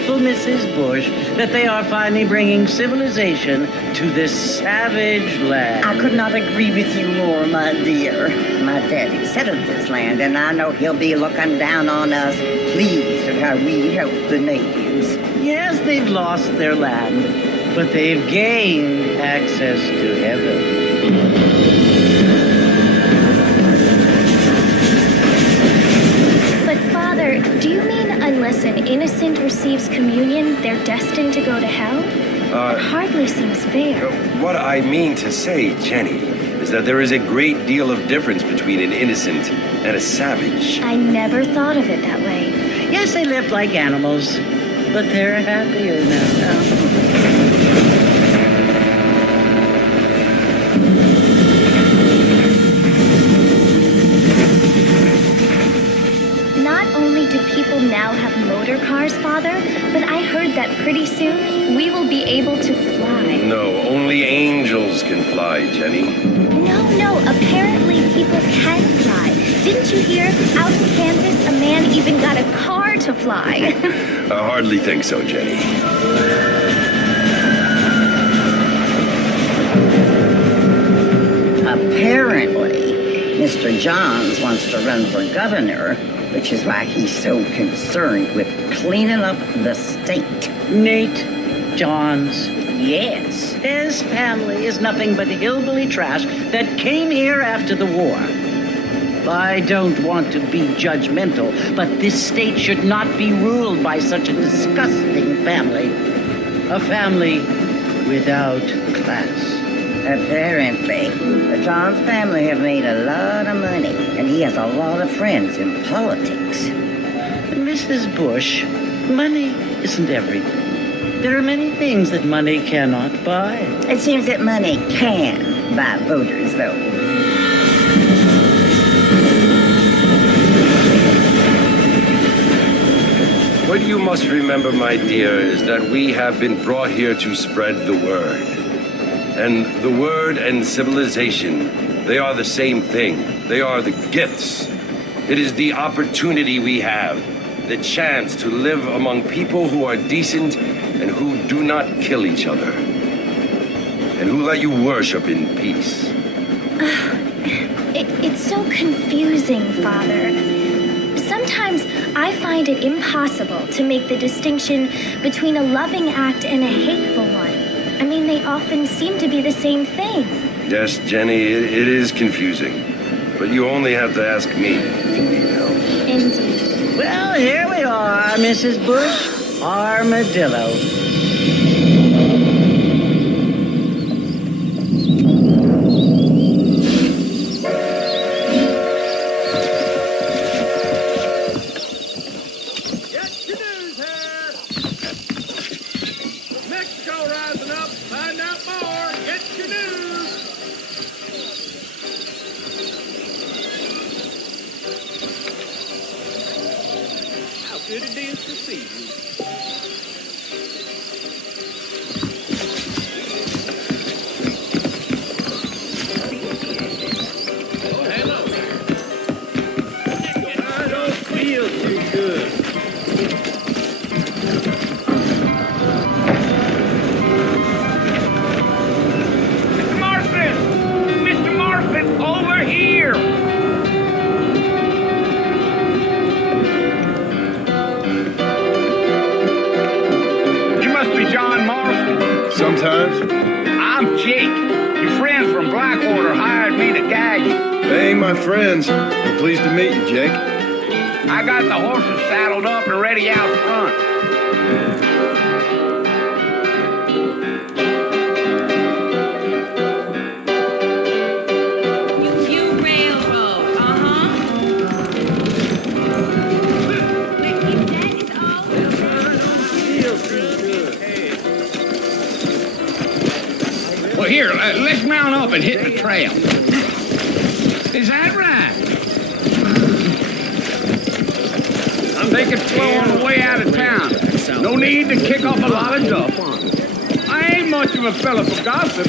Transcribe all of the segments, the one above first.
delightful Mrs. Bush that they are finally bringing civilization to this savage land. I could not agree with you more, my dear. My daddy settled this land, and I know he'll be looking down on us, pleased at how we help the natives. Yes, they've lost their land, but they've gained access to heaven. But Father, do you mean unless an innocent receives communion, they're destined to go to hell? It hardly seems fair. What I mean to say, Jenny, is that there is a great deal of difference between an innocent and a savage. I never thought of it that way. Yes, they live like animals, but they're happier now. Not only do people now have motor cars, Father, but I heard that pretty soon we will be able to fly. No, only angels can fly, Jenny. No, apparently people can fly. Didn't you hear? Out in Kansas, a man even got a car to fly. I hardly think so, Jenny. Apparently, Mr. Johns wants to run for governor, which is why he's so concerned with cleaning up the state. Nate Johns. Yes. His family is nothing but hillbilly trash that came here after the war. I don't want to be judgmental, but this state should not be ruled by such a disgusting family. A family without class. Apparently, the Johns family have made a lot of money, and he has a lot of friends in politics. Mrs. Bush, money isn't everything. There are many things that money cannot buy. It seems that money can buy voters, though. What you must remember, my dear, is that we have been brought here to spread the word. And the word and civilization, they are the same thing. They are the gifts. It is the opportunity we have, the chance to live among people who are decent and who do not kill each other, and who let you worship in peace. It's so confusing, Father. Sometimes I find it impossible to make the distinction between a loving act and a hateful one. I mean, they often seem to be the same thing. Yes, Jenny, it is confusing. But you only have to ask me, you know. Indeed. Well, here we are, Mrs. Bush. Armadillo. Good it is to see you. Oh, hello there. I don't feel too good. Mr. Marfin! Mr. Marfin, over here! Sometimes. I'm Jake. Your friends from Blackwater hired me to guide you. They ain't my friends. I'm pleased to meet you, Jake. I got the horses saddled up and ready out front. You railroad, Well, here, let's mount up and hit the trail. Is that right? Take it slow on the way out of town. No need to kick up a lot of duff. I ain't much of a fella for gossip.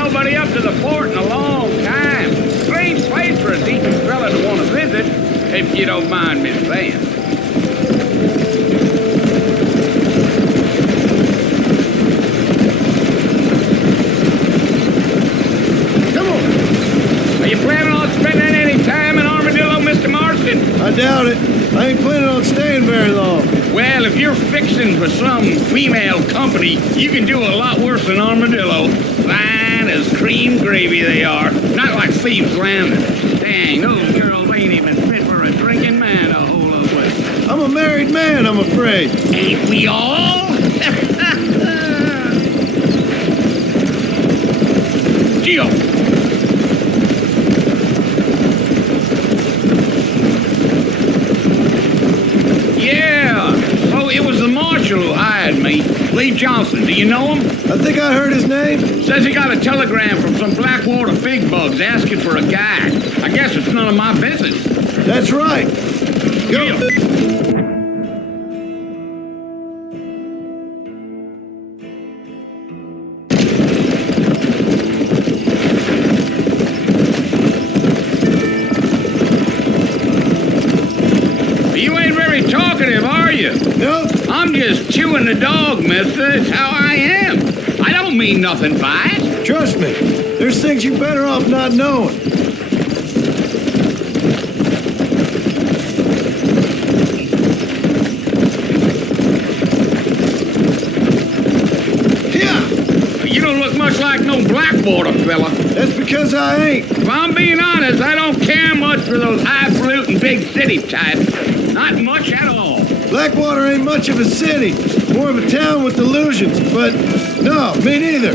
nobody up to the fort in a long time. Strange place for a decent fella to want to visit, if you don't mind me saying. Come on. Are you planning on spending any time in Armadillo, Mr. Marston? I doubt it. I ain't planning on staying very long. Well, if you're fixing for some female company, you can do a lot worse than Armadillo. Fine as cream gravy they are. Not like Thieves' Landing. Dang, those girls ain't even fit for a drinking man to hold up with. I'm a married man, I'm afraid. Ain't we all? Gio! Yeah, so it was the marshal who hired me. Lee Johnson, do you know him? I think I heard his name. Says he got a telegram from some Blackwater fig bugs asking for a guide. I guess it's none of my business. That's right. Go. You ain't very talkative, are you? Nope. I'm just chewing the dog, mister. It's how I am. I don't mean nothing by it. Trust me. There's things you're better off not knowing. Yeah. You don't look much like no Blackwater fella. That's because I ain't. If I'm being honest, I don't care much for those highfalutin big city types. Not much at all. Blackwater ain't much of a city. More of a town with illusions. But no, me neither.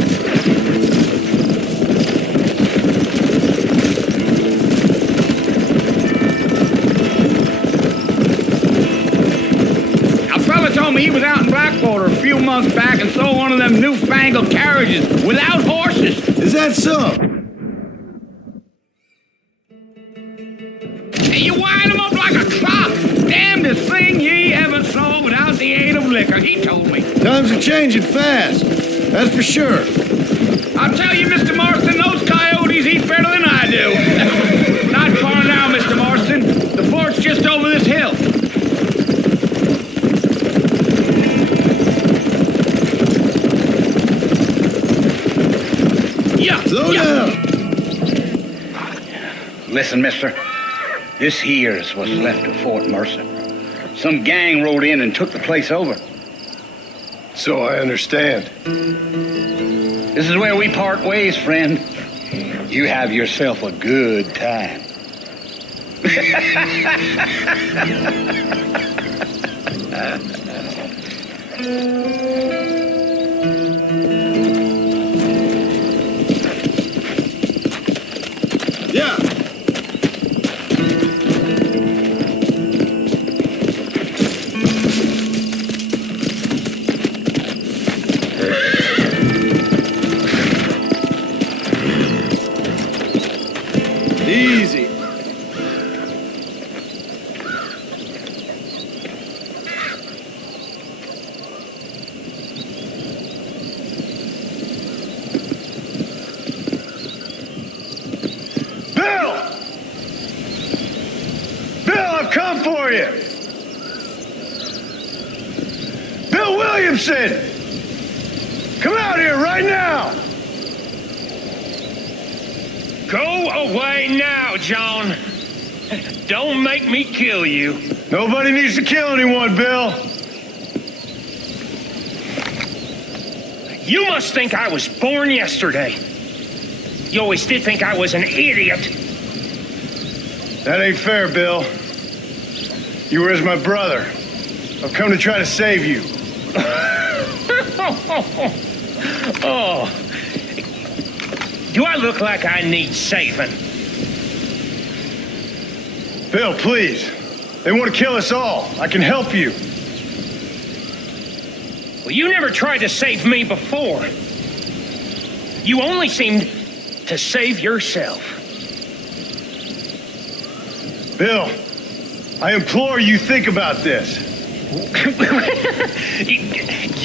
A fella told me he was out in Blackwater a few months back and saw one of them newfangled carriages without horses. Is that so? And you wind them up like a clock. Damnedest thing ye ever saw without the aid of liquor, he told me. Times are changing fast. That's for sure. I'll tell you, Mr. Marston, those coyotes eat better than I do. Not far now, Mr. Marston. The fort's just over this hill. Yeah. Slow down. Listen, mister. This here's what's left of Fort Mercer. Some gang rode in and took the place over. So I understand. This is where we part ways, friend. You have yourself a good time. Yeah. Easy. Bill! Bill, I've come for you! Bill Williamson! Come out here right now! Go away now, John. Don't make me kill you. Nobody needs to kill anyone, Bill. You must think I was born yesterday. You always did think I was an idiot. That ain't fair, Bill. You were as my brother. I've come to try to save you. Oh. Do I look like I need saving? Bill, please. They want to kill us all. I can help you. Well, you never tried to save me before. You only seemed to save yourself. Bill, I implore you think about this.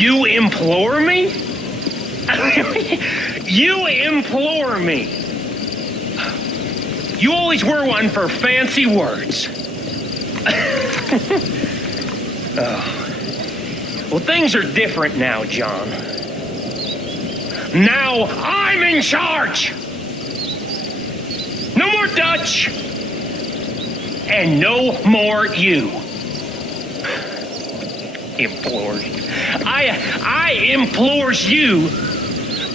You implore me? You implore me. You always were one for fancy words. Oh. Well, things are different now, John. Now I'm in charge. No more Dutch. And no more you. Implores. I implores you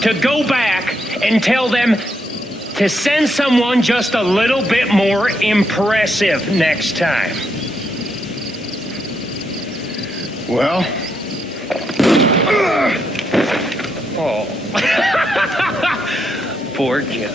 to go back and tell them to send someone just a little bit more impressive next time. Well? Oh. Poor John.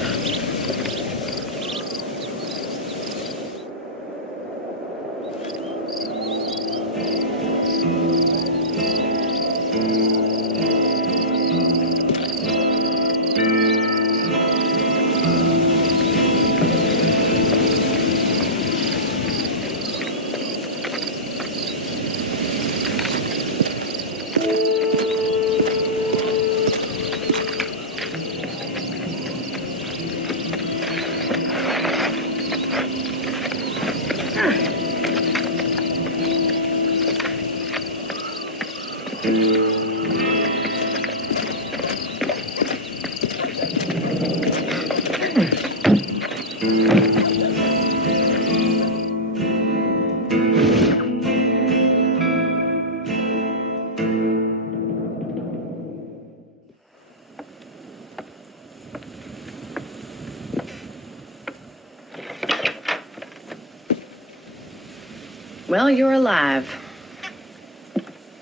Well, you're alive.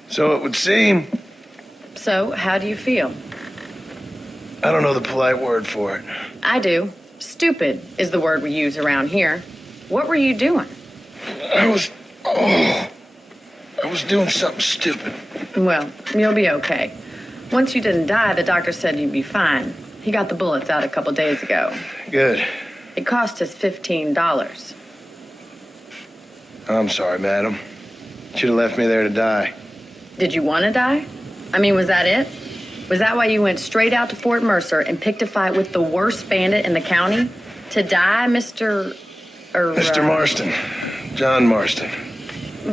So it would seem. So, how do you feel? I don't know the polite word for it. I do. Stupid is the word we use around here. What were you doing? I was doing something stupid. Well, you'll be okay. Once you didn't die, the doctor said you'd be fine. He got the bullets out a couple days ago. Good. It cost us $15. I'm sorry, madam. Should have left me there to die. Did you want to die? I mean, was that it? Was that why you went straight out to Fort Mercer and picked a fight with the worst bandit in the county? To die, Mr. Mr. Marston. John Marston.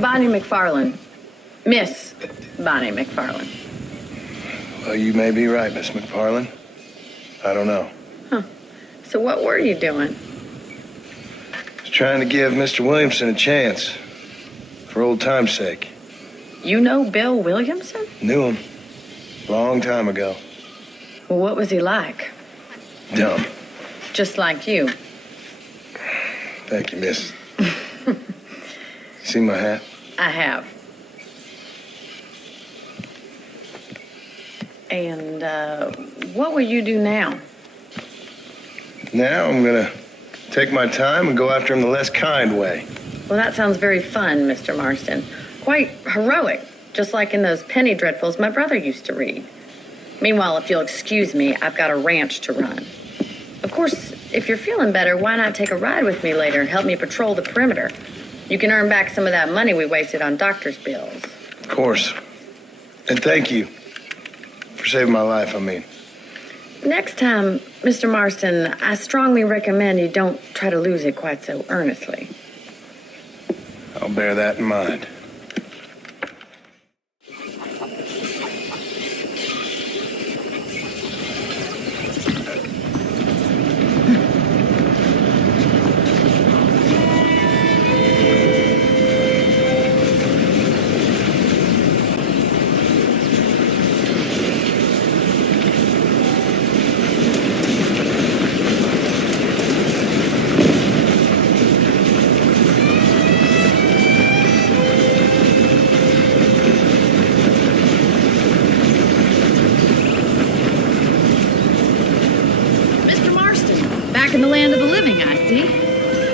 Bonnie McFarland. Miss Bonnie McFarland. Well, you may be right, Miss McFarland. I don't know. So what were you doing? Just trying to give Mr. Williamson a chance. For old time's sake. You know Bill Williamson? Knew him. Long time ago. Well, what was he like? Dumb. Just like you. Thank you, miss. See my hat? I have. And, what will you do now? Now I'm gonna take my time and go after him the less kind way. Well, that sounds very fun, Mr. Marston. Quite heroic, just like in those penny dreadfuls my brother used to read. Meanwhile, if you'll excuse me, I've got a ranch to run. Of course, if you're feeling better, why not take a ride with me later and help me patrol the perimeter? You can earn back some of that money we wasted on doctor's bills. Of course. And thank you for saving my life, I mean. Next time, Mr. Marston, I strongly recommend you don't try to lose it quite so earnestly. I'll bear that in mind. In the land of the living, I see.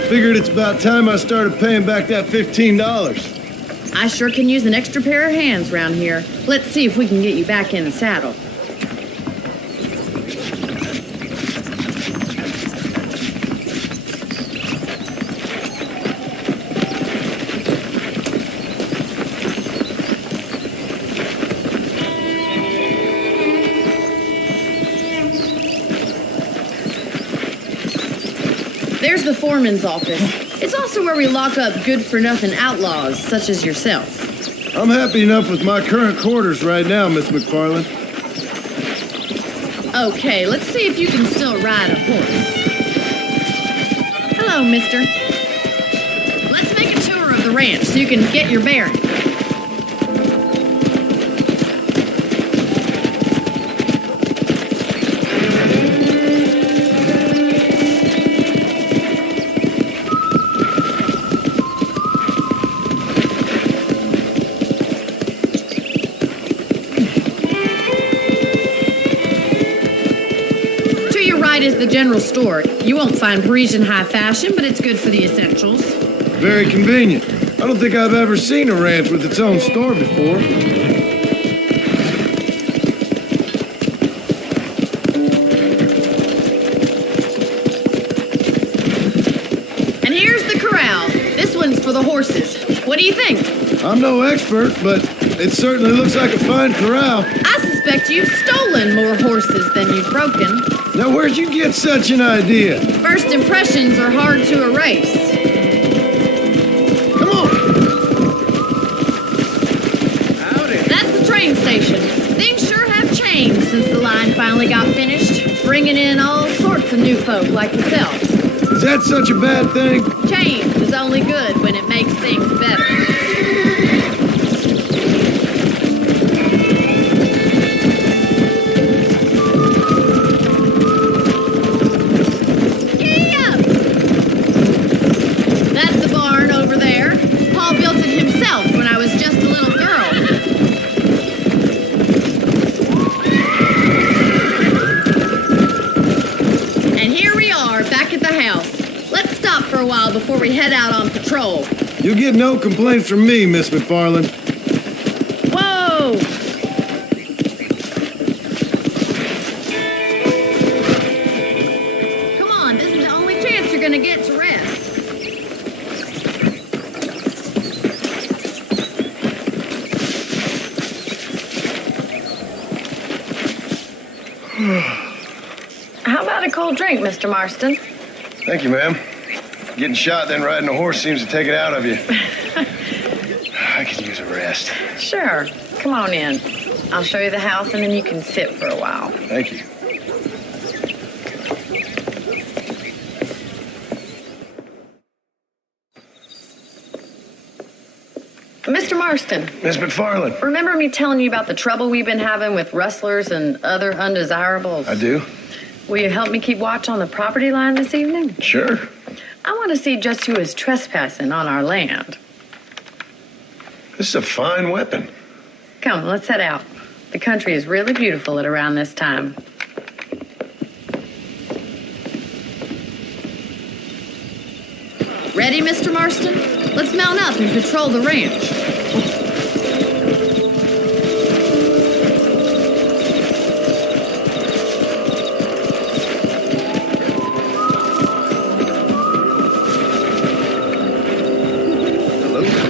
Figured it's about time I started paying back that $15. I sure can use an extra pair of hands round here. Let's see if we can get you back in the saddle. There's the foreman's office. It's also where we lock up good-for-nothing outlaws, such as yourself. I'm happy enough with my current quarters right now, Miss McFarland. Okay, let's see if you can still ride a horse. Hello, mister. Let's make a tour of the ranch so you can get your bearings. Is the general store. You won't find Parisian high fashion, but it's good for the essentials. Very convenient. I don't think I've ever seen a ranch with its own store before. And here's the corral. This one's for the horses. What do you think? I'm no expert, but it certainly looks like a fine corral. I suspect you've stolen more horses than you've broken. Now, where'd you get such an idea? First impressions are hard to erase. Come on. Howdy. That's the train station. Things sure have changed since the line finally got finished, bringing in all sorts of new folk like yourself. Is that such a bad thing? Change is only good when it makes things better. Before we head out on patrol. You'll get no complaints from me, Miss McFarland. Whoa! Come on, this is the only chance you're gonna get to rest. How about a cold drink, Mr. Marston? Thank you, ma'am. Getting shot, then riding a horse seems to take it out of you. I could use a rest. Sure. Come on in. I'll show you the house and then you can sit for a while. Thank you. Mr. Marston. Miss McFarland. Remember me telling you about the trouble we've been having with rustlers and other undesirables? I do. Will you help me keep watch on the property line this evening? Sure. I want to see just who is trespassing on our land. This is a fine weapon. Come, let's head out. The country is really beautiful at around this time. Ready, Mr. Marston? Let's mount up and patrol the ranch.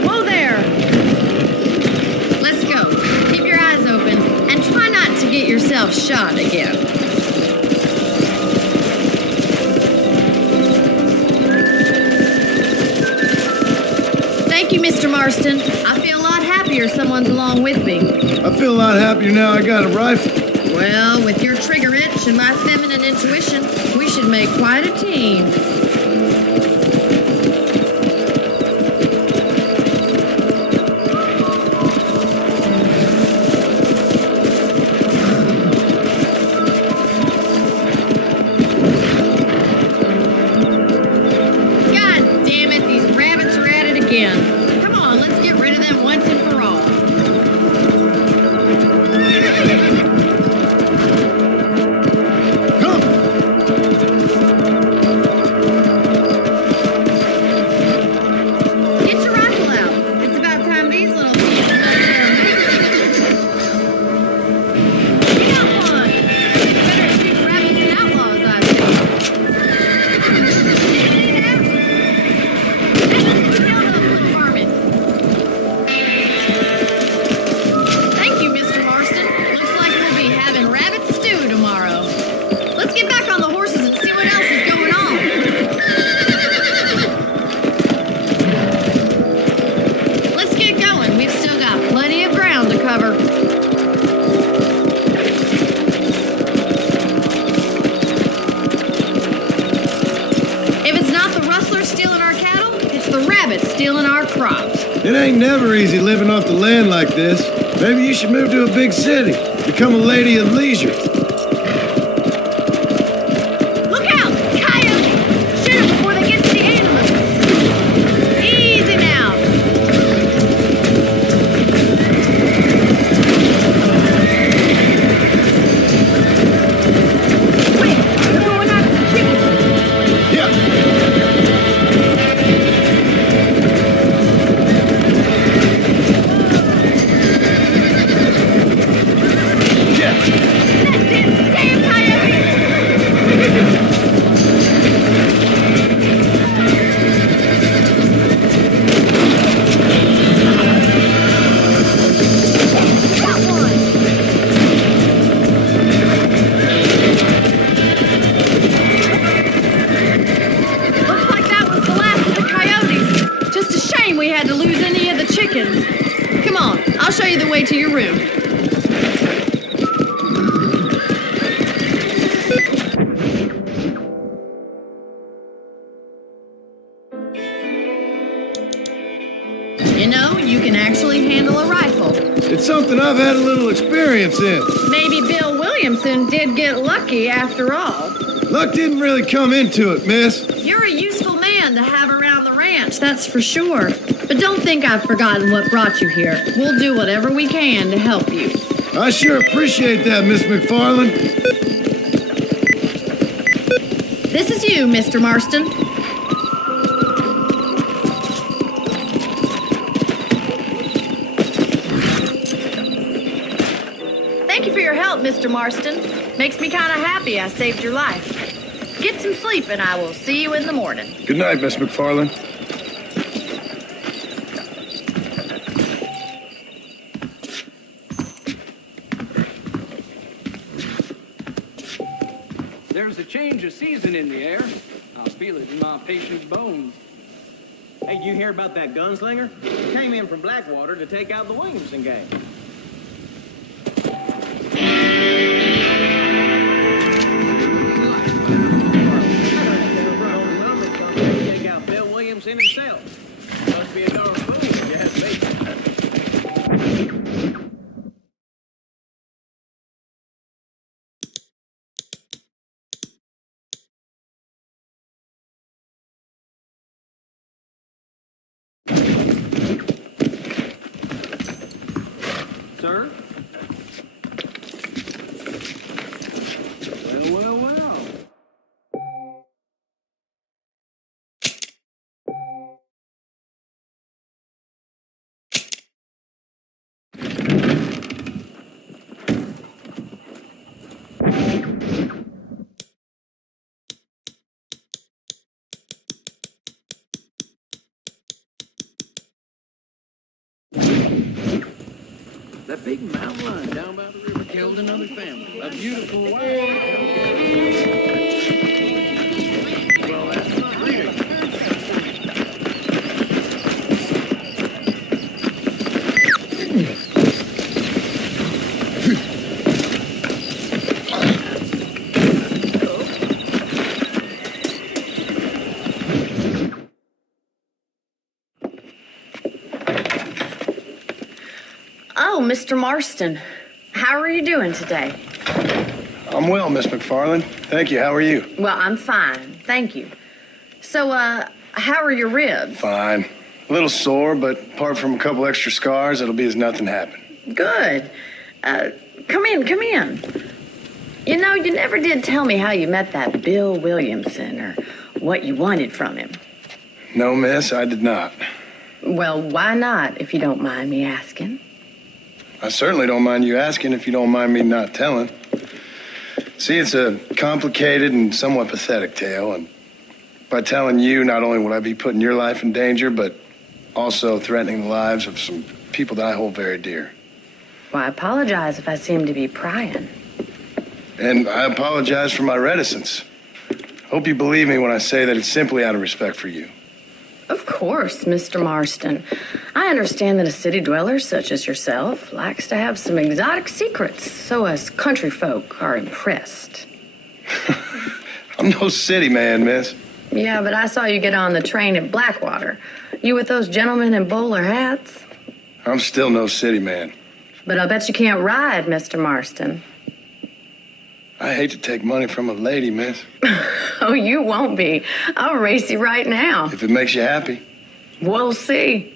Whoa there! Let's go. Keep your eyes open and try not to get yourself shot again. Thank you, Mr. Marston. I feel a lot happier someone's along with me. I feel a lot happier now I got a rifle. Well, with your trigger itch and my feminine intuition, we should make quite a team. God damn it, these rabbits are at it again. Come on, let's get rid of them once and for all. Come! It ain't never easy living off the land like this. Maybe you should move to a big city. Become a lady of leisure. Look out! Coyote! Shoot them before they get to the animals. Easy now. Wait, they're going after the chickens. Yeah. That's it! Damn coyote! Got one! Looks like that was the last of the coyotes. Just a shame we had to lose any of the chickens. Come on, I'll show you the way to your room. You know, you can actually handle a rifle. It's something I've had a little experience in. Maybe Bill Williamson did get lucky after all. Luck didn't really come into it, miss. You're a useful man to have around the ranch, that's for sure. But don't think I've forgotten what brought you here. We'll do whatever we can to help you. I sure appreciate that, Miss McFarland. This is you, Mr. Marston. Thank you for your help, Mr. Marston. Makes me kind of happy I saved your life. Get some sleep and I will see you in the morning. Good night, Miss McFarland. There's a change of season in the air. I feel it in my patient's bones. Hey, you hear about that gunslinger? He came in from Blackwater to take out the Williamson gang. Take out Bill Williamson himself. Must be a darn fool if you have faith. Sir? Well. That big mountain lion down by the river killed another family. A beautiful wife. Well, that's not real. Oh, Mr. Marston. How are you doing today? I'm well, Miss McFarland. Thank you. How are you? Well, I'm fine. Thank you. So, how are your ribs? Fine. A little sore, but apart from a couple extra scars, it'll be as nothing happened. Good. Come in. You know, you never did tell me how you met that Bill Williamson or what you wanted from him. No, miss, I did not. Well, why not, if you don't mind me asking? I certainly don't mind you asking if you don't mind me not telling. See, it's a complicated and somewhat pathetic tale, and by telling you, not only would I be putting your life in danger, but also threatening the lives of some people that I hold very dear. Well, I apologize if I seem to be prying. And I apologize for my reticence. Hope you believe me when I say that it's simply out of respect for you. Of course, Mr. Marston. I understand that a city dweller such as yourself likes to have some exotic secrets, so us country folk are impressed. I'm no city man, miss. Yeah, but I saw you get on the train at Blackwater. You with those gentlemen in bowler hats? I'm still no city man. But I'll bet you can't ride, Mr. Marston. I hate to take money from a lady, miss. Oh, you won't be. I'll race you right now. If it makes you happy. We'll see.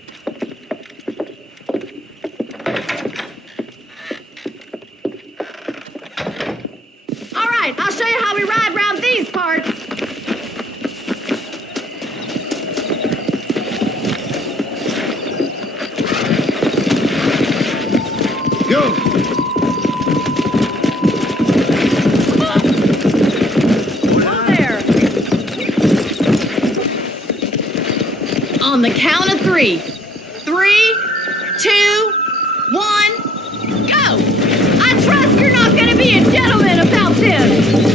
All right, I'll show you how we ride round these parts. Go! On the count of 3. 3, 2, 1, go! I trust you're not gonna be a gentleman about this.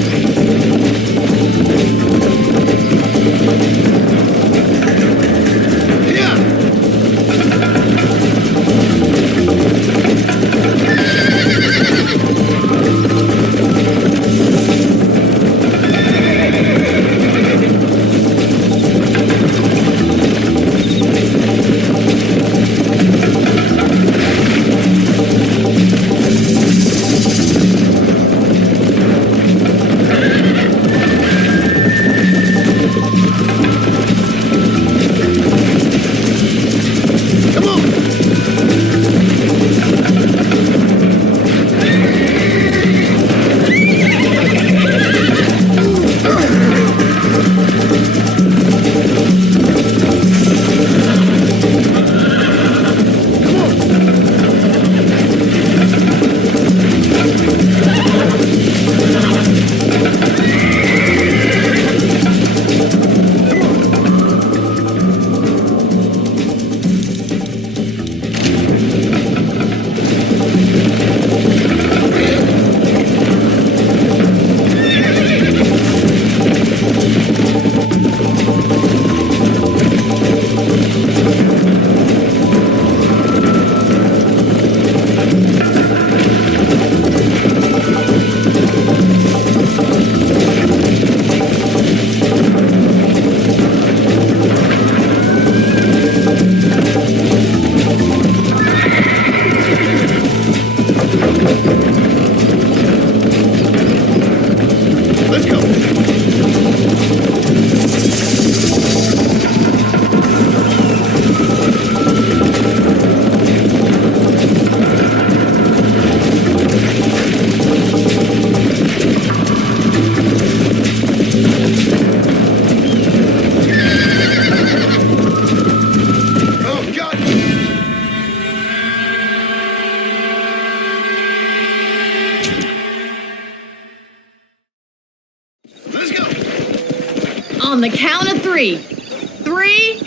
On the count of 3. 3,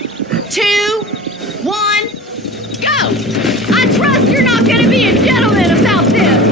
2, 1, go! I trust you're not gonna be a gentleman about this.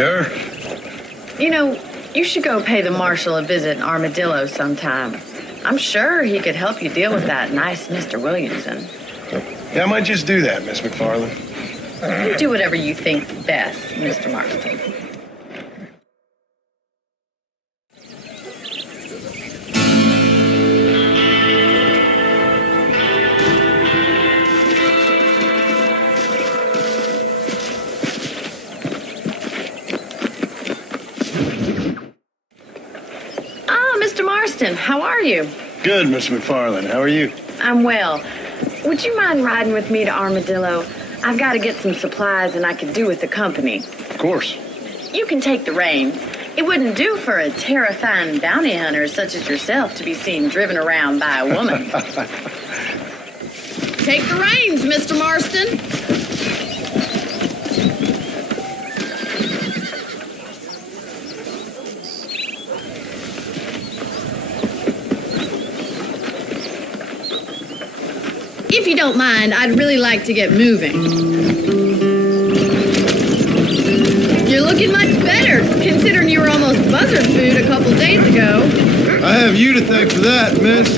Sure. You know, you should go pay the marshal a visit in Armadillo sometime. I'm sure he could help you deal with that nice Mr. Williamson. Yeah, I might just do that, Miss McFarland. You do whatever you think's best, Mr. Marston. Mr. Marston, how are you? Good, Miss McFarland. How are you? I'm well. Would you mind riding with me to Armadillo? I've got to get some supplies and I could do with the company. Of course. You can take the reins. It wouldn't do for a terrifying bounty hunter such as yourself to be seen driven around by a woman. Take the reins, Mr. Marston. If you don't mind, I'd really like to get moving. You're looking much better, considering you were almost buzzard food a couple days ago. I have you to thank for that, miss.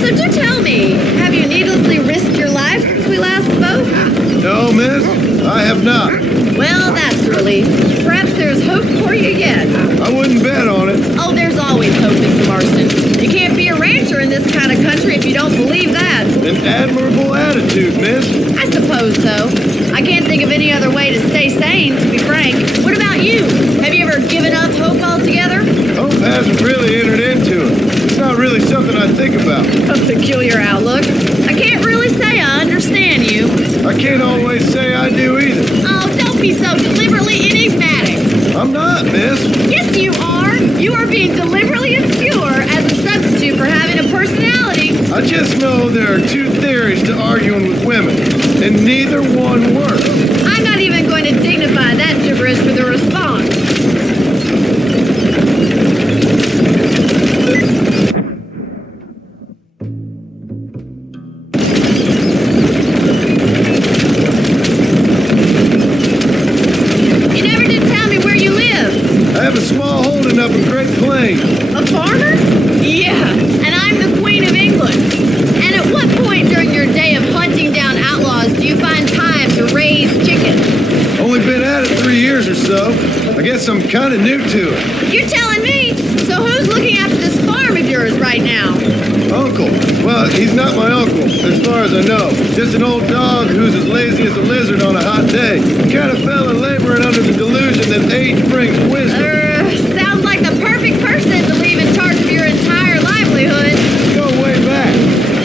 So do tell me, have you needlessly risked your life since we last spoke? No, miss, I have not. Well, that's a relief. Perhaps there's hope for you yet. I wouldn't bet on it. Oh, there's always hope, Mr. Marston. You can't be a rancher in this kind of country if you don't believe that. An admirable attitude, miss. I suppose so. I can't think of any other way to stay sane, to be frank. What about you? Have you ever given up hope altogether? Hope hasn't really entered into it. It's not really something I think about. A peculiar outlook. I can't really say I understand you. I can't always say I do either. Oh, don't be so deliberately enigmatic. I'm not, miss. Yes, you are. You are being deliberately obscure as a substitute for having a personality. I just know there are two theories to arguing with women, and neither one works. I'm not even going to dignify that gibberish with a response. You never did tell me where you live. I have a small holding up in Great Plains. A farmer? Yeah, and I'm the Queen of England. And at what point during your day of hunting down outlaws do you find time to raise chickens? Only been at it 3 years or so. I guess I'm kind of new to it. You're telling me? So who's looking after this farm of yours right now? Uncle. Well, he's not my uncle, as far as I know. Just an old dog who's as lazy as a lizard on a hot day. The kind of fella laboring under the delusion that age brings wisdom. Sounds like the perfect person to leave in charge of your entire livelihood. Go way back.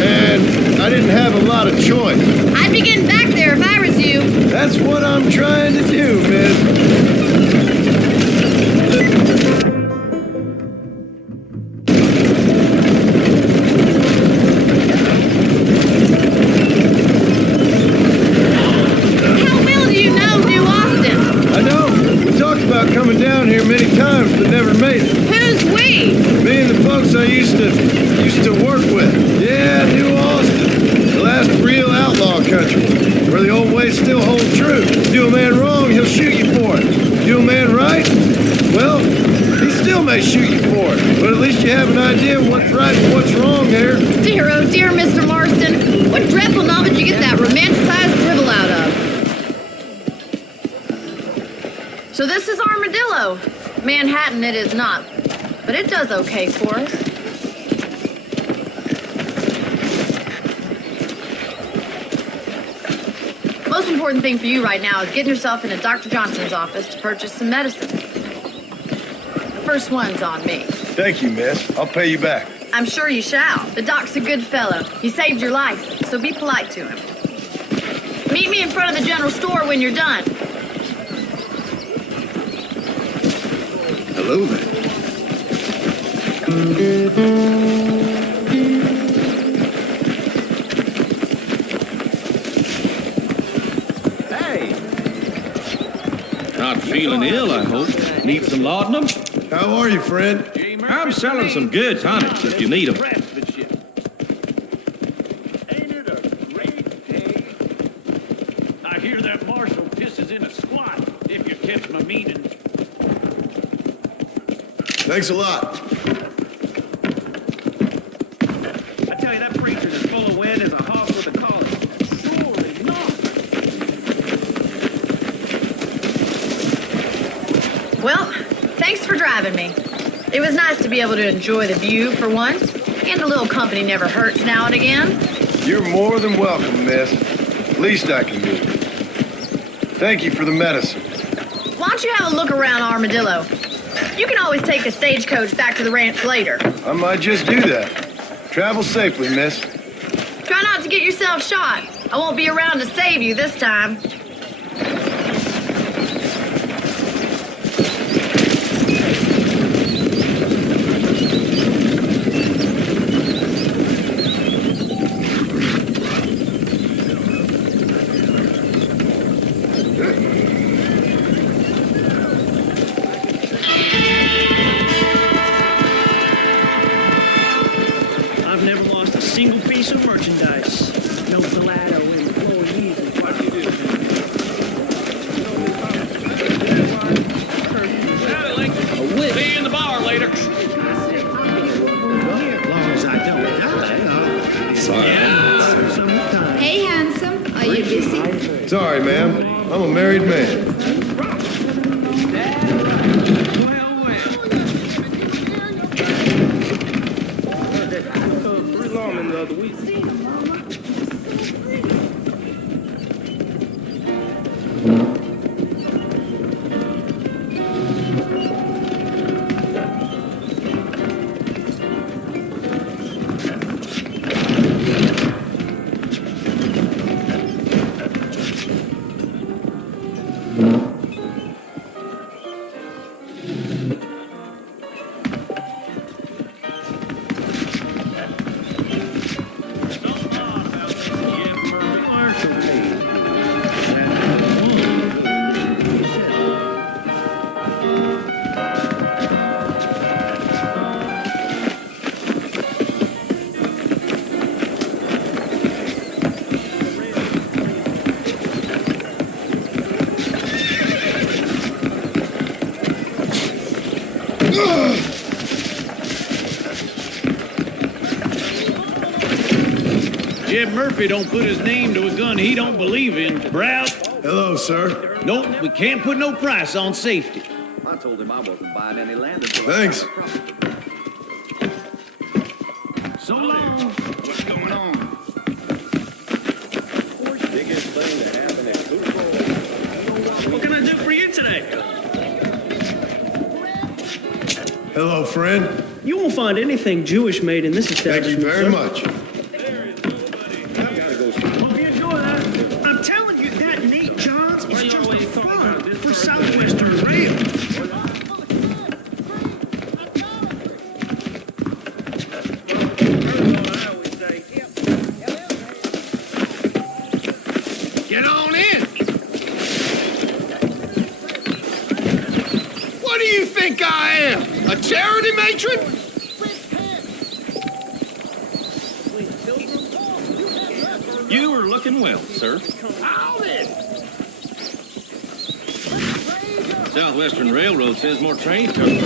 And I didn't have a lot of choice. I'd be getting back there if I was you. That's what I'm trying to do, miss. How well do you know New Austin? I know. We talked about coming down here many times, but never made it. Who's we? Me and the folks I used to work with. Yeah, New Austin. The last real outlaw country, where the old ways still hold true. Do a man wrong, he'll shoot you for it. Do a man right, well, he still may shoot you for it. But at least you have an idea of what's right and what's wrong there. Dear, oh dear, Mr. Marston. What dreadful novel did you get that romanticized drivel out of? So this is Armadillo. Manhattan it is not, but it does okay for us. Most important thing for you right now is getting yourself into Dr. Johnson's office to purchase some medicine. The first one's on me. Thank you, miss. I'll pay you back. I'm sure you shall. The doc's a good fellow. He saved your life, so be polite to him. Meet me in front of the general store when you're done. Hello there. Hey, Not feeling ill, I hope. Need some laudanum? How are you, friend? I'm selling some good tonics if you need them. Ain't it a great day? I hear that marshal pisses in a squat, if you catch my meaning. Thanks a lot. I tell you, that preacher's as full of wind as a hawk with a collar. Surely not. Well, thanks for driving me. It was nice to be able to enjoy the view for once, and a little company never hurts now and again. You're more than welcome, miss. Least I can do. Thank you for the medicine. Why don't you have a look around Armadillo? You can always take the stagecoach back to the ranch later. I might just do that. Travel safely, miss. Try not to get yourself shot. I won't be around to save you this time. I've never lost a single piece of merchandise. No Gelato employees. What do you do, man? See you in the bar later. As long as I don't die, Sorry. Hey, handsome. Are you busy? Sorry, ma'am. I'm a married man. Jeb Murphy don't put his name to a gun he don't believe in. Brown? Hello, sir. Nope, we can't put no price on safety. I told him I wasn't buying any land until Thanks. So long. What's going on? Biggest thing that happened at What can I do for you today? Hello, friend. You won't find anything Jewish made in this Thank you establishment. very much. Hope you enjoy that. I'm telling you, that Nate Johns is just a front for Southwestern Rail. Get on in. What do you think I am? A charity matron? You are looking well, sir. Southwestern Railroad says more trains coming.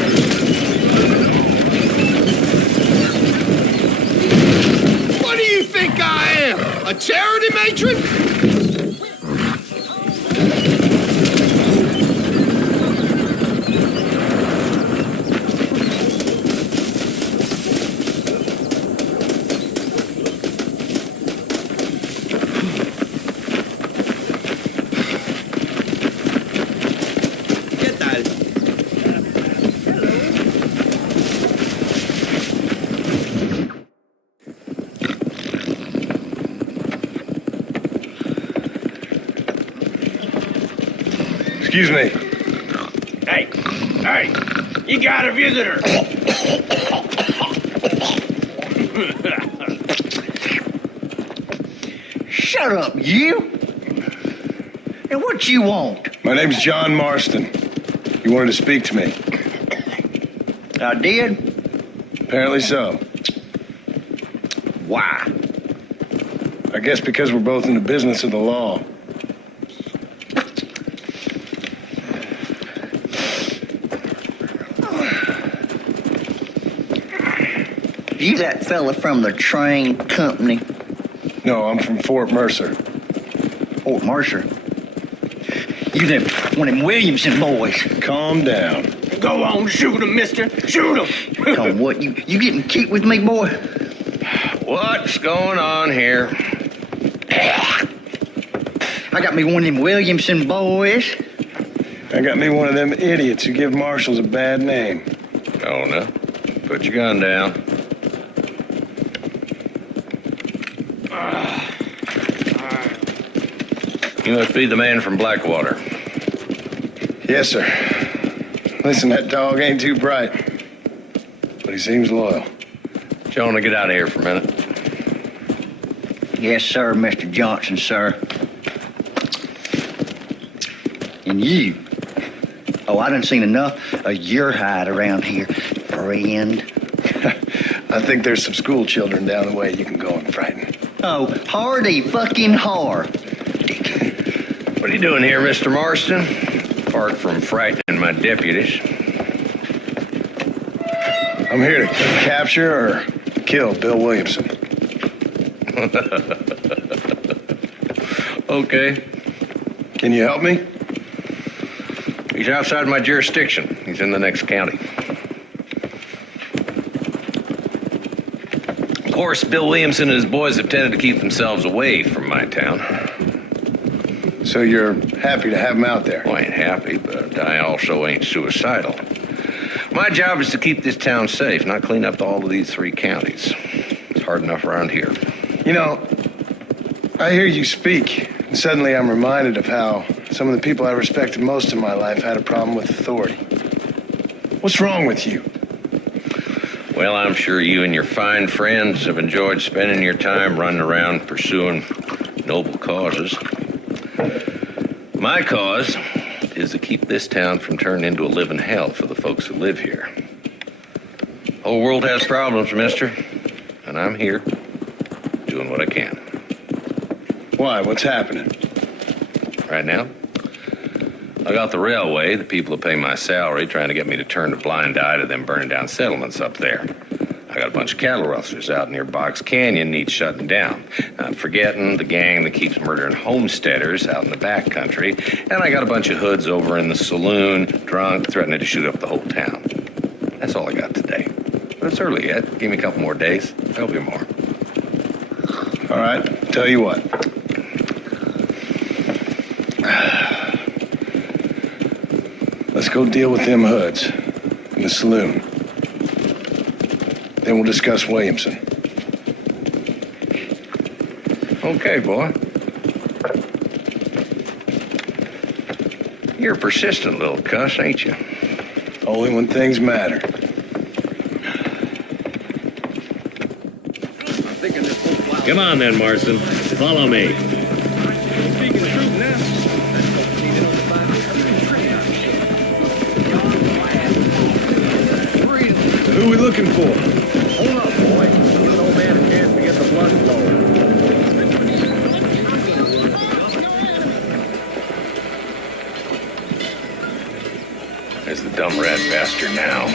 What do you think I am? A charity matron? Excuse me. Hey, you got a visitor. Shut up, you! And what you want? My name's John Marston. You wanted to speak to me. I did? Apparently so. Why? I guess because we're both in the business of the law. You that fella from the train company? No, I'm from Fort Mercer. Fort Mercer? You them one of them Williamson boys. Calm down. Go on, shoot him, mister. Shoot him. Come what, you getting cute with me, boy? What's going on here? I got me one of them Williamson boys. I got me one of them idiots who give marshals a bad name. Oh, no. Put your gun down. You must be the man from Blackwater. Yes, sir. Listen, that dog ain't too bright, but he seems loyal. Jonah, get out of here for a minute. Yes, sir, Mr. Johnson, sir. And you. Oh, I done seen enough of your hide around here, friend. I think there's some school children down the way you can go and frighten. Oh, hardy fucking har. What are you doing here, Mr. Marston? Apart from frightening my deputies. I'm here to capture or kill Bill Williamson. Okay. Can you help me? He's outside my jurisdiction. He's in the next county. Of course, Bill Williamson and his boys have tended to keep themselves away from my town. So you're happy to have him out there? Well, I ain't happy, but I also ain't suicidal. My job is to keep this town safe, not clean up all of these 3 counties. It's hard enough around here. You know, I hear you speak, and suddenly I'm reminded of how some of the people I respected most in my life had a problem with authority. What's wrong with you? Well, I'm sure you and your fine friends have enjoyed spending your time running around pursuing noble causes. My cause is to keep this town from turning into a living hell for the folks who live here. The whole world has problems, mister, and I'm here doing what I can. Why? What's happening? Right now, I got the railway, the people who pay my salary, trying to get me to turn a blind eye to them burning down settlements up there. I got a bunch of cattle rustlers out near Box Canyon needs shutting down. I'm forgetting the gang that keeps murdering homesteaders out in the back country. And I got a bunch of hoods over in the saloon, drunk, threatening to shoot up the whole town. That's all I got today. But it's early yet. Give me a couple more days. There'll be more. All right, tell you what. Let's go deal with them hoods in the saloon. Then we'll discuss Williamson. Okay, boy. You're a persistent little cuss, ain't you? Only when things matter. Come on then, Marston. Follow me. Speaking the truth now. Who are we looking for? Hold up, boy. Give an old man a chance to get the blood flowing. There's the dumb rat bastard now.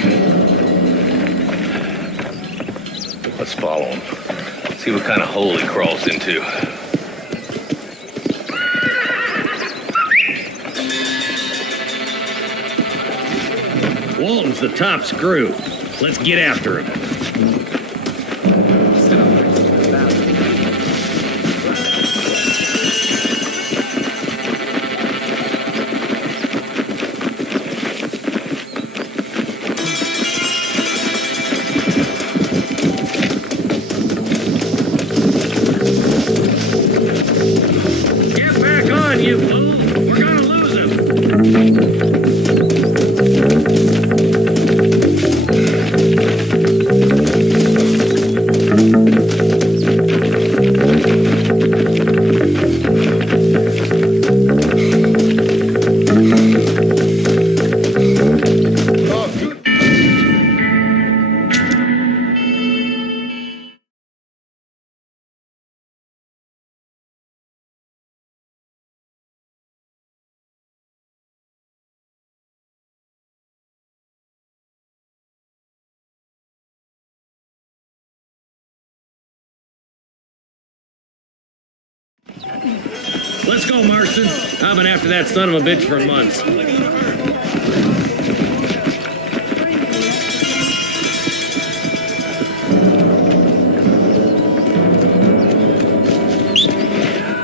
Let's follow him. See what kind of hole he crawls into. Walton's the top screw. Let's get after him. Get back on, you fool! We're gonna lose him! Let's go, Marston. I've been after that son of a bitch for months.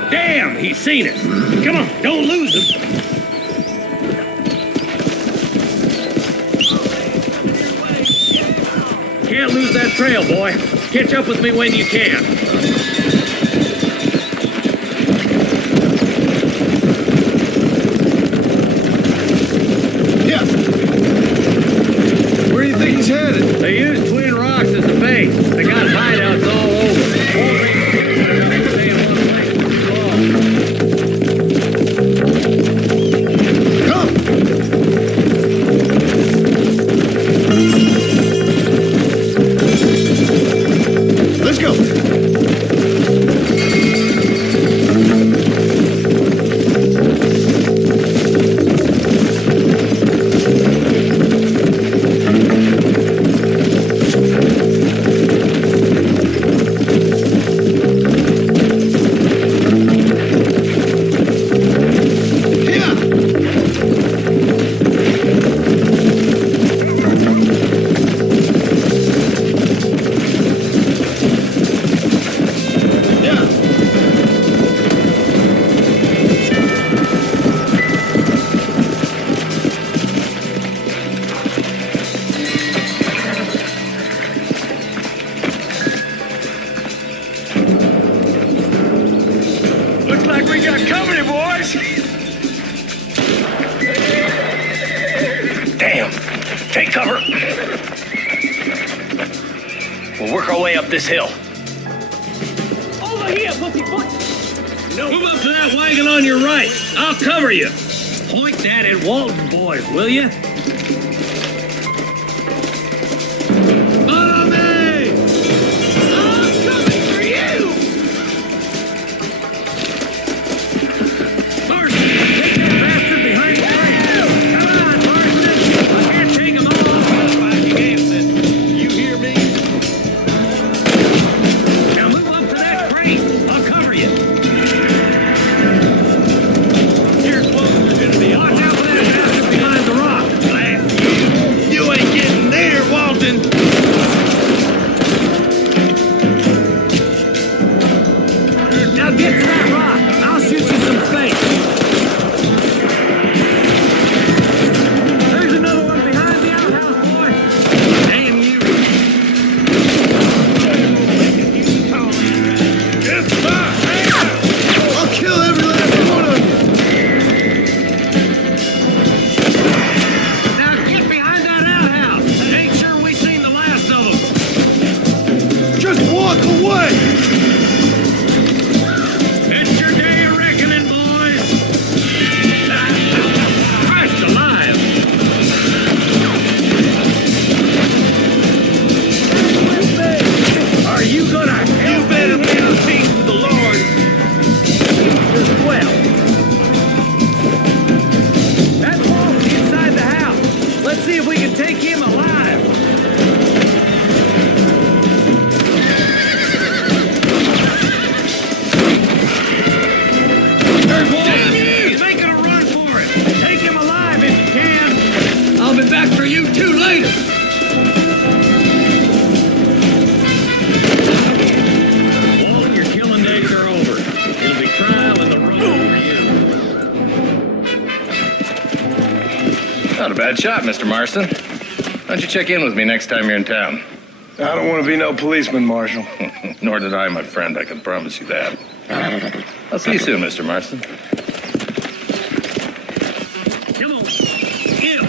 Damn, he's seen us. Come on, don't lose him. Can't lose that trail, boy. Catch up with me when you can. Yeah. Where do you think he's headed? They use Twin Rocks as a base. They got hideouts all over. Let's go. Looks like we got company, boys. Damn. Take cover. We'll work our way up this hill. Over here, pussyfoot! No. Move up to that wagon on your right. I'll cover you. Point that at Walton, boys, will you? Follow me! I'm coming for you! Marston, take that bastard behind the train. Come on, Marston. I can't take him all. Right, you gave this. You hear me? Now move up to that crate. I'll cover you. You're closer to me. Watch out for that bastard behind the rock. Blast you. You ain't getting there, Walton. Now get to that rock. I'll shoot you some space. There's another one behind the outhouse, boy. Damn you. Just fire. I'll kill every last one of you. Now get behind that outhouse. Ain't sure we seen the last of them. Just walk away. It's your day of reckoning, boys. Christ alive. Are you gonna help? You better be a peace with the Lord as well. That's Walton inside the house. Let's see if we can take him alive. There's Walton. He's making a run for it. Take him alive if you can. I'll be back for you too later. Walton, your killing days are over. It'll be trial in the road for you. Not a bad shot, Mr. Marston. Why don't you check in with me next time you're in town? I don't want to be no policeman, Marshal. Nor did I, my friend. I can promise you that. I'll see you soon, Mr. Marston. Come on. Get him.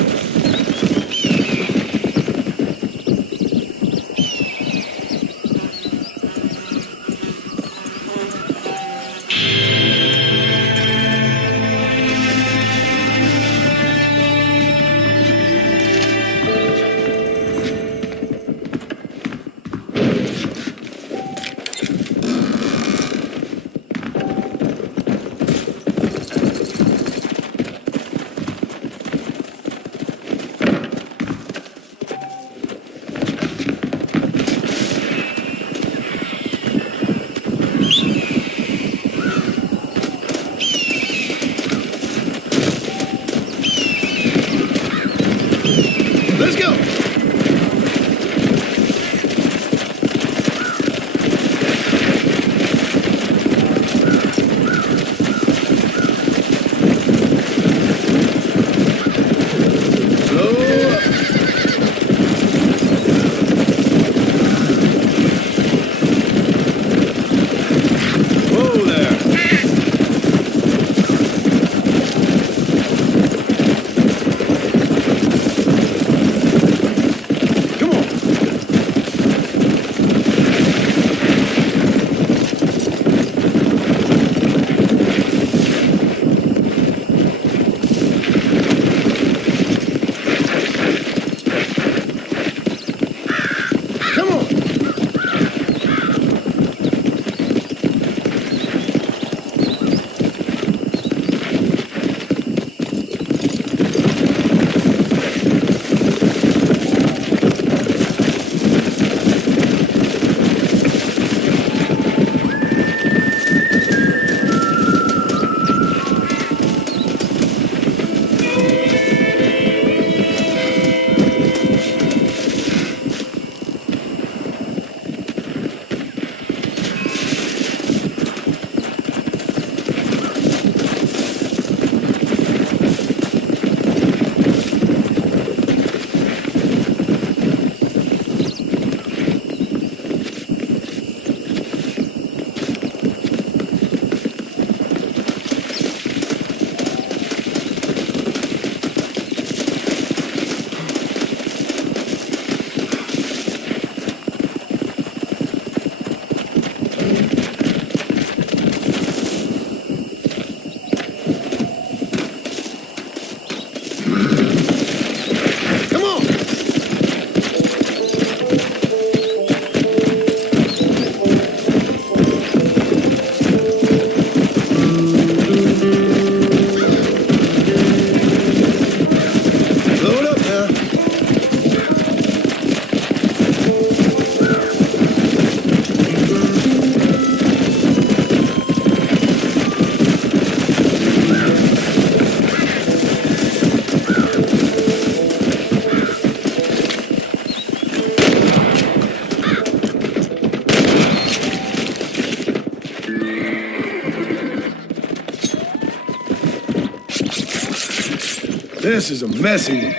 This is a messy one.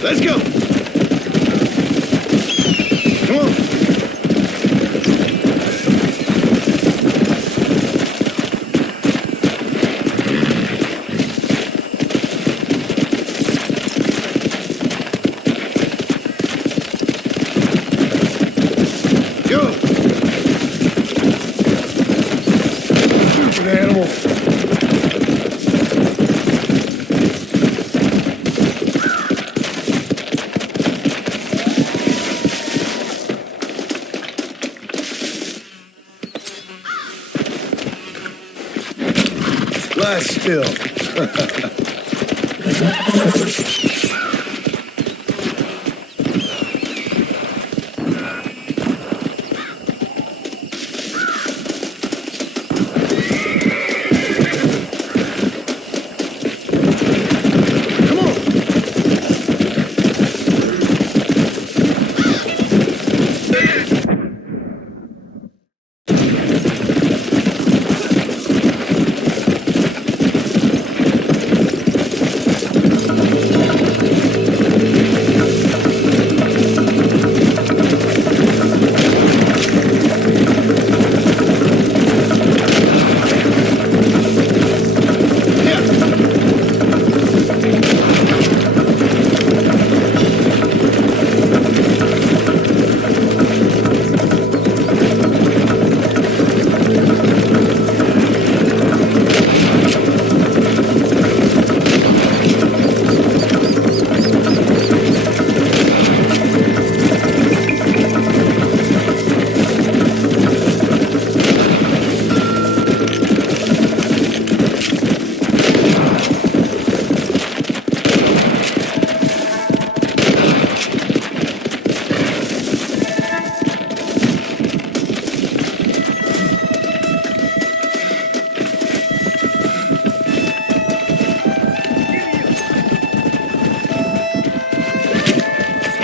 Let's go. Come on. Go. Stupid animal. Lie still. Come on.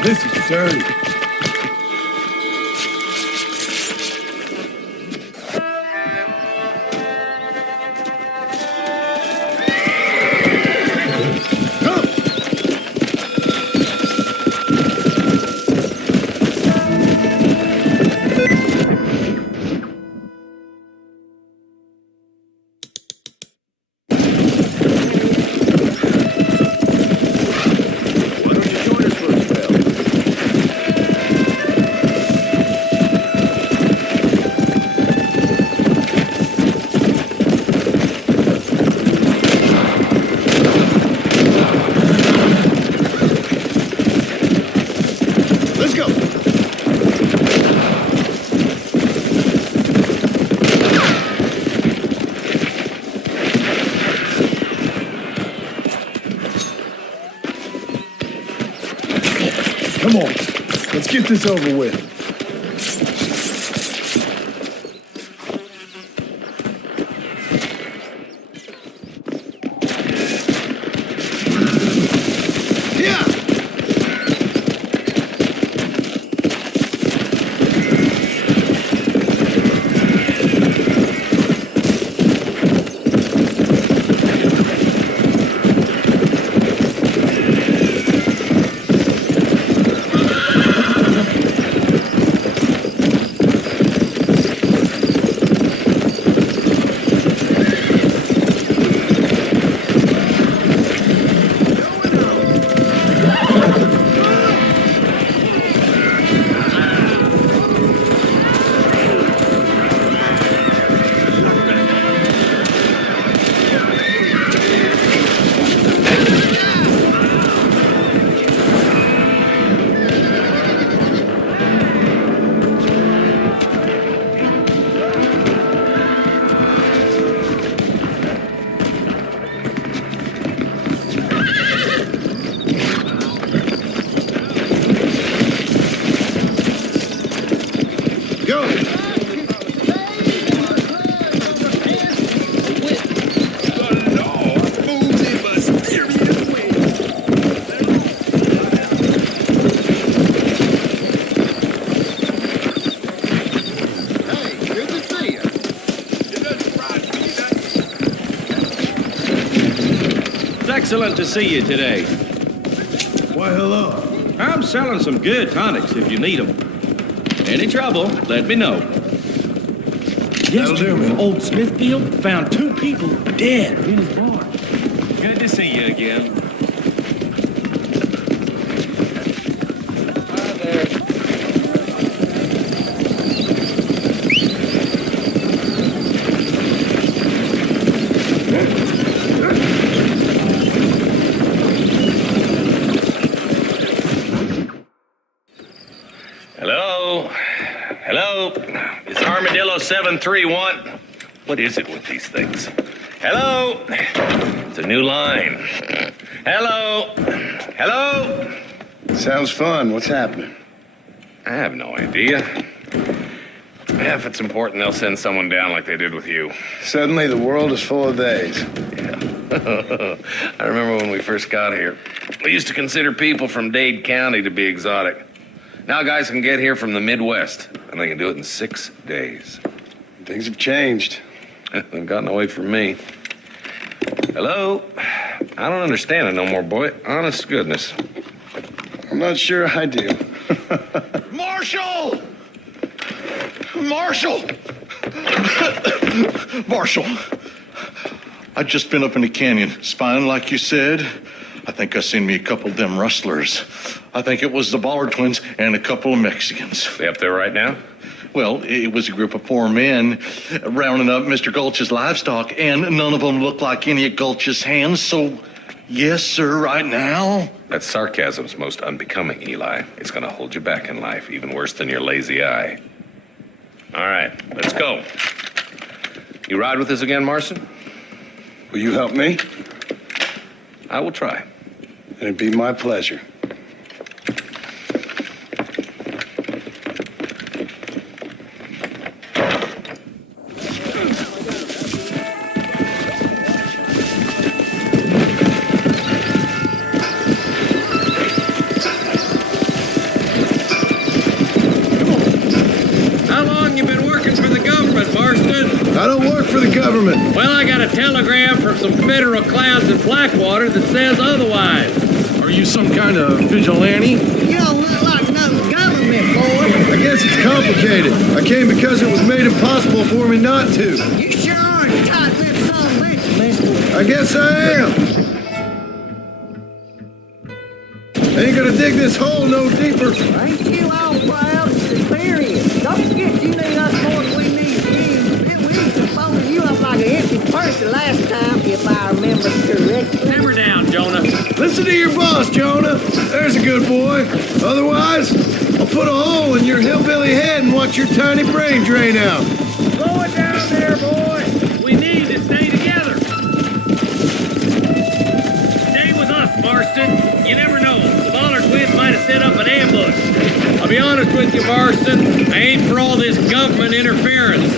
This is dirty. Let's go. Come on, let's get this over with. Excellent to see you today. Why, hello. I'm selling some good tonics if you need them. Any trouble, let me know. That'll do, man. Old Smithfield found 2 people dead in his barn. Good to see you again. Hi there. Hello? Hello? It's Armadillo 731. What is it with these things? Hello? It's a new line. Hello? Hello? Sounds fun. What's happening? I have no idea. Yeah, if it's important, they'll send someone down like they did with you. Suddenly, the world is full of theys. Yeah. I remember when we first got here. We used to consider people from Dade County to be exotic. Now guys can get here from the Midwest, and they can do it in 6 days. Things have changed. They've gotten away from me. Hello? I don't understand it no more, boy. Honest to goodness. I'm not sure I do. Marshall! Marshall! Marshall! I just been up in the canyon, spying like you said. I think I seen me a couple of them rustlers. I think it was the Ballard twins and a couple of Mexicans. They up there right now? Well, it was a group of poor men rounding up Mr. Gulch's livestock, and none of them looked like any of Gulch's hands, so yes, sir, right now. That sarcasm's most unbecoming, Eli. It's gonna hold you back in life, even worse than your lazy eye. All right, let's go. You ride with us again, Marston? Will you help me? I will try. It'd be my pleasure. How long you been working for the government, Marston? I don't work for the government. Well, I got a telegram from some federal clowns in Blackwater that says otherwise. Are you some kind of vigilante? You don't look like no government, boy. I guess it's complicated. I came because it was made impossible for me not to. You sure are a tight-lipped son of a bitch, mister. I guess I am. Ain't gonna dig this hole no deeper. Ain't you all proud and superior? Don't forget you need us more than we need you. We used to fold you up like an empty person last time, if I remember correctly. Hammer down, Jonah. Listen to your boss, Jonah. There's a good boy. Otherwise, I'll put a hole in your hillbilly head and watch your tiny brain drain out. Slow it down there, boy. We need to stay together. Stay with us, Marston. You never know. The Ballard twins might have set up an ambush. I'll be honest with you, Marston. I ain't for all this government interference.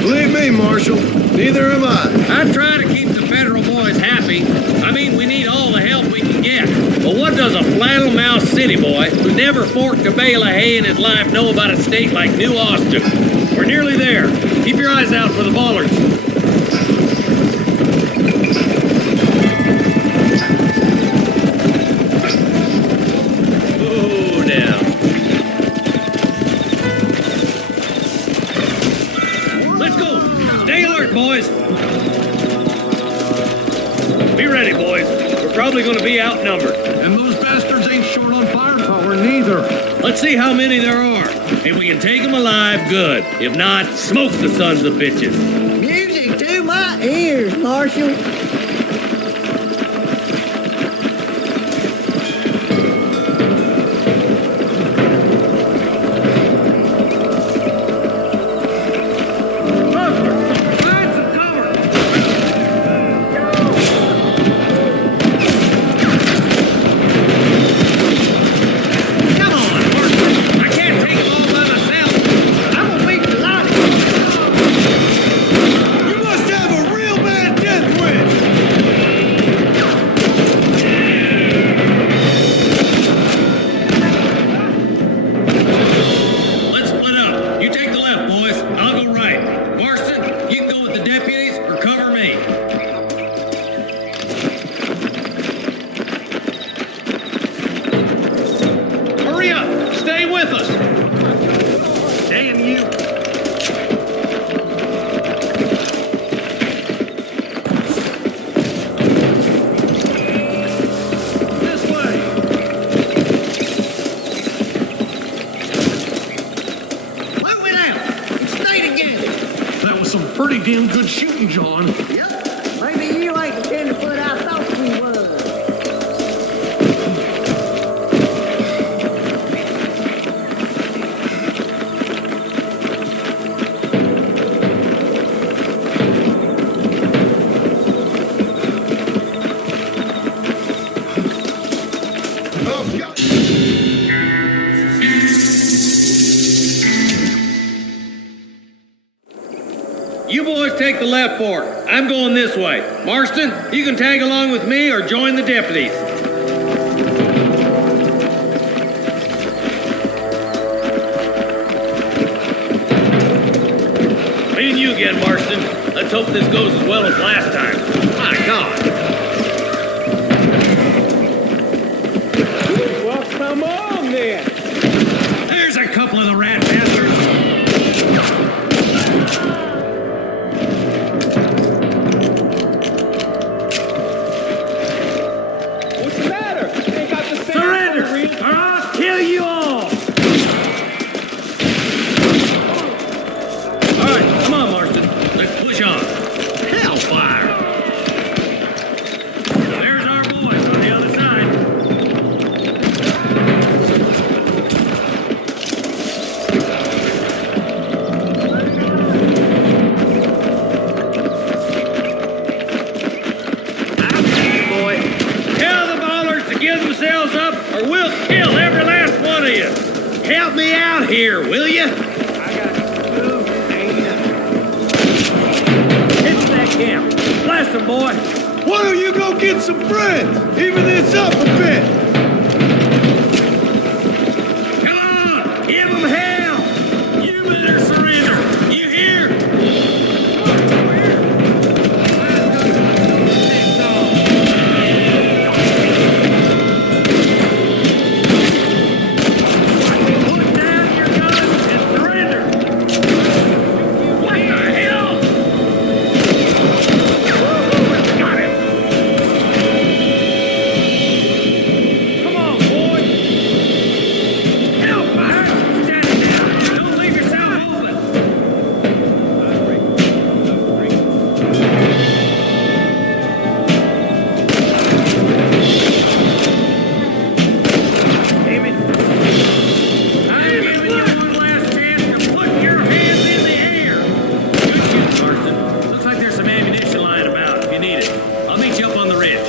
Believe me, Marshal, neither am I. I try to keep the federal boys happy. I mean, we need all the help we can get. But what does a flannel-mouthed city boy who never forked a bale of hay in his life know about a state like New Austin? We're nearly there. Keep your eyes out for the Ballards. Oh, now. Let's go. Stay alert, boys. Be ready, boys. We're probably going to be outnumbered. And those bastards ain't short on firepower neither. Let's see how many there are. If we can take them alive, good. If not, smoke the sons of bitches. Music to my ears, Marshal. Find some cover. Come on, Marshal. I can't take them all by myself. I'm gonna beat the life. You must have a real bad death wish. damn good shooting, John. Yep. Maybe you ain't the tenderfoot I thought you was. You boys take the left fork. I'm going this way. Marston, you can tag along with me or join the deputies. Me and you again, Marston. Let's hope this goes as well as last time. My God. Well, come on then. There's a couple of the rat bastards. What's the matter? They got the same Surrender, or I'll kill you all! All right, come on, Marston. Let's push on. Hellfire! There's our boys on the other side. I'll see you, boy. Tell the ballers to give themselves up, or we'll kill every last one of you. Help me out here, will you? I got smooth hanging up. Hit that camp. Bless them, boy. Why don't you go get some friends? Even this up a bit. Come on, give them hell. You better surrender. You hear? Put down your guns and surrender. What the hell? Got him. Come on, boy. Hellfire! Stand down. Don't leave yourself open. Damn it. I'm giving you one last chance to put your hands in the air. Good shooting, Marston. Looks like there's some ammunition lying about if you need it. I'll meet you up on the ridge.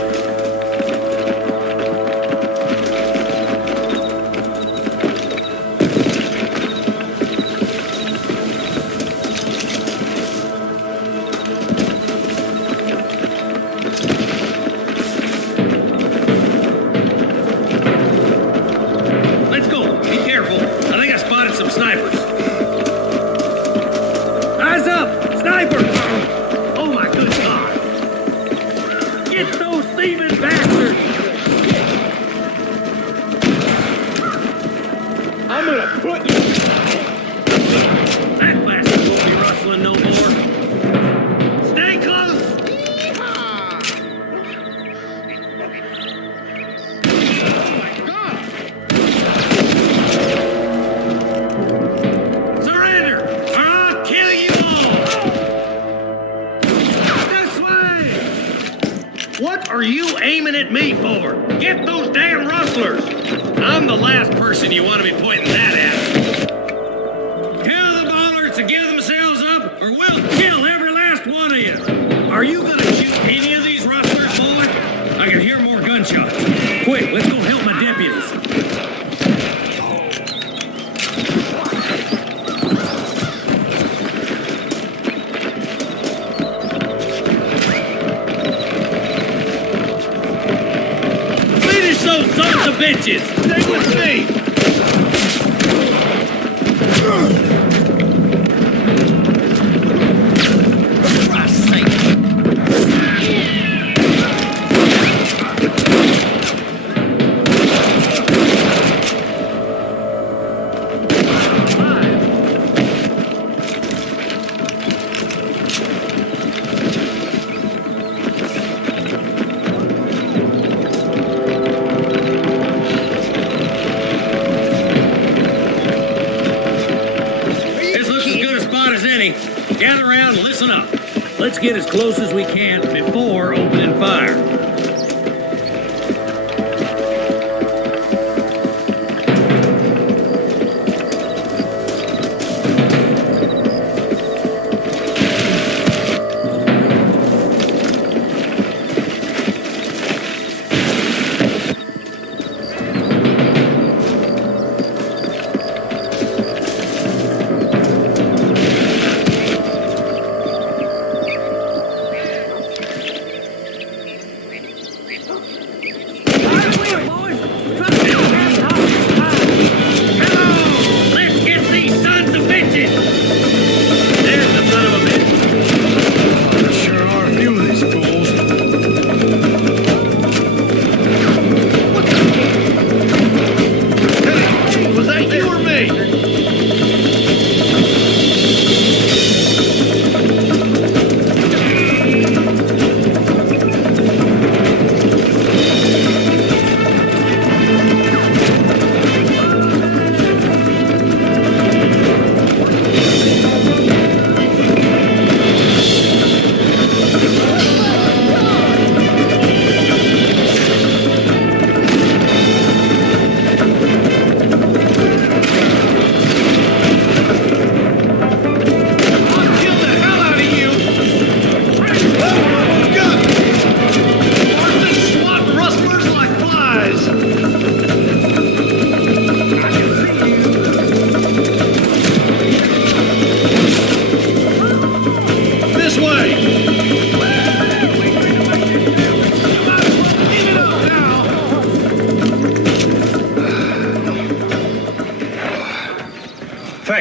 Let's go. Be careful. I think I spotted some snipers. Eyes up! Sniper! Oh my good God! Get those thieving bastards! I'm gonna put you. That bastard won't be rustling no more. Stay close! Surrender, or I'll kill you all! This way! What are you aiming at me for? Get those damn rustlers! I'm the last person you want to be pointing that at. Tell the ballers to give themselves up, or we'll kill every last one of you. Are you gonna shoot any of these rustlers, boy? I can hear more gunshots. Quick, let's go help my deputies. Finish those sons of bitches! Stay with me! let's get as close as we can before opening fire.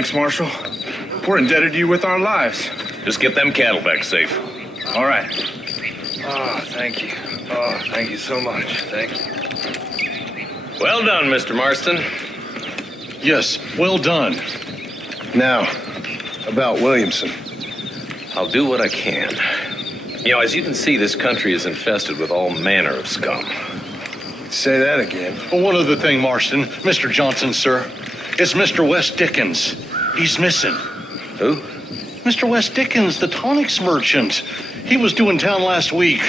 Thanks, Marshal. We're indebted to you with our lives. Just get them cattle back safe. All right. Oh, thank you. Oh, thank you so much. Thank you. Well done, Mr. Marston. Yes, well done. Now, about Williamson. I'll do what I can. You know, as you can see, this country is infested with all manner of scum. Say that again. Well, one other thing, Marston. Mr. Johnson, sir. It's Mr. Wes Dickens. He's missing. Who? Mr. Wes Dickens, the tonics merchant. He was due in town last week.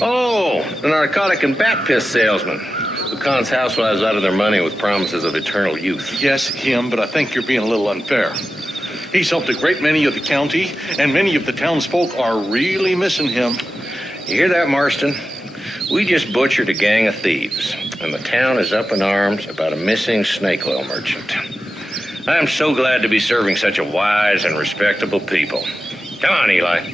Oh, the narcotic and bat piss salesman who cons housewives out of their money with promises of eternal youth. Yes, him, but I think you're being a little unfair. He's helped a great many of the county, and many of the townsfolk are really missing him. You hear that, Marston? We just butchered a gang of thieves, and the town is up in arms about a missing snake oil merchant. I am so glad to be serving such a wise and respectable people. Come on, Eli.